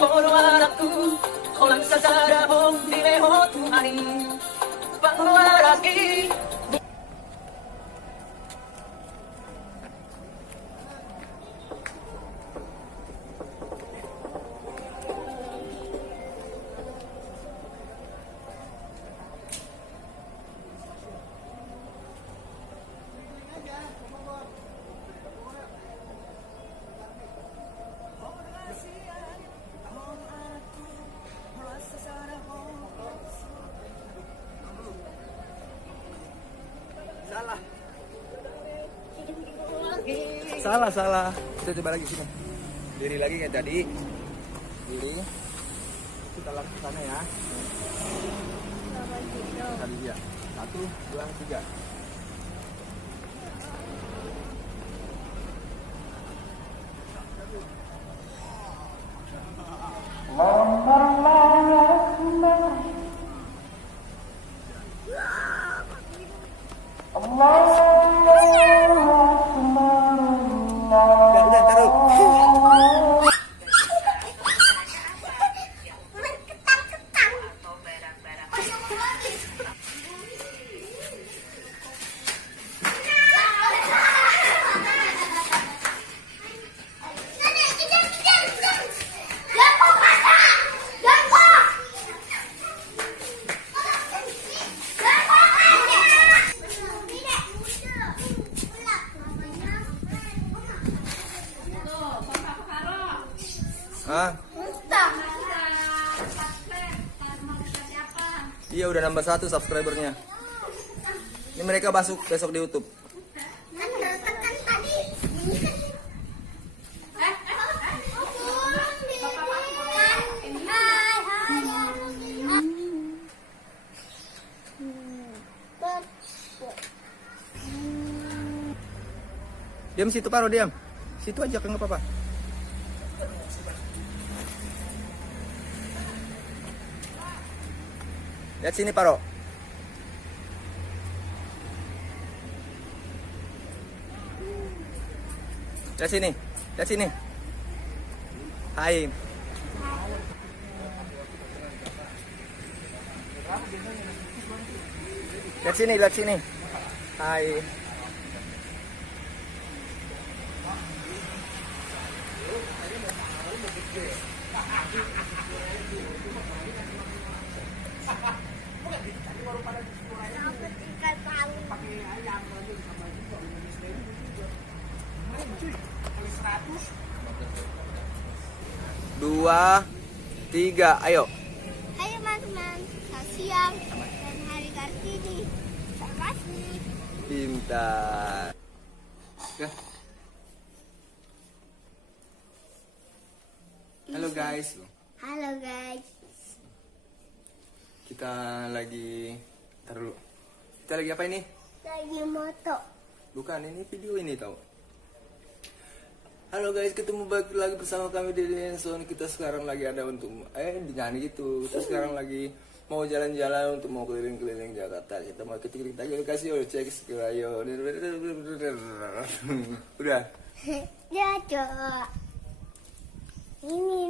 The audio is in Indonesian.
Moro anakku, orang sasara hong direho tuhari. Pangwaraki. Salah. Kita coba lagi sini. Diri lagi kayak tadi. Diri. Kita langsung ke sana ya. Tadi ya. 1, 2, 3. Udah, taruh. Hah? Iya udah nambah 1 subscribernya. Ini mereka masuk besok di YouTube. Diam situ Paro, diam. Situ aja kan nggak apa-apa. Lihat sini Paro. Lihat sini. Lihat sini. Hai. Lihat sini, lihat sini. Hai. Dua, tiga, ayo. Hai teman-teman, selamat siang dan hari Kartini. Terima kasih. Pintar. Ya. Halo guys. Halo guys. Kita lagi taruh dulu. Kita lagi apa ini? Lagi moto. Bukan, ini video ini tau. Halo guys, ketemu lagi bersama kami di Denson. Kita sekarang lagi ada untuk nyanyi gitu. Kita sekarang lagi mau jalan-jalan untuk mau keliling-keliling Jakarta. Kita mau kita kasih cek ayo. Udah. Ya, Cok. Ini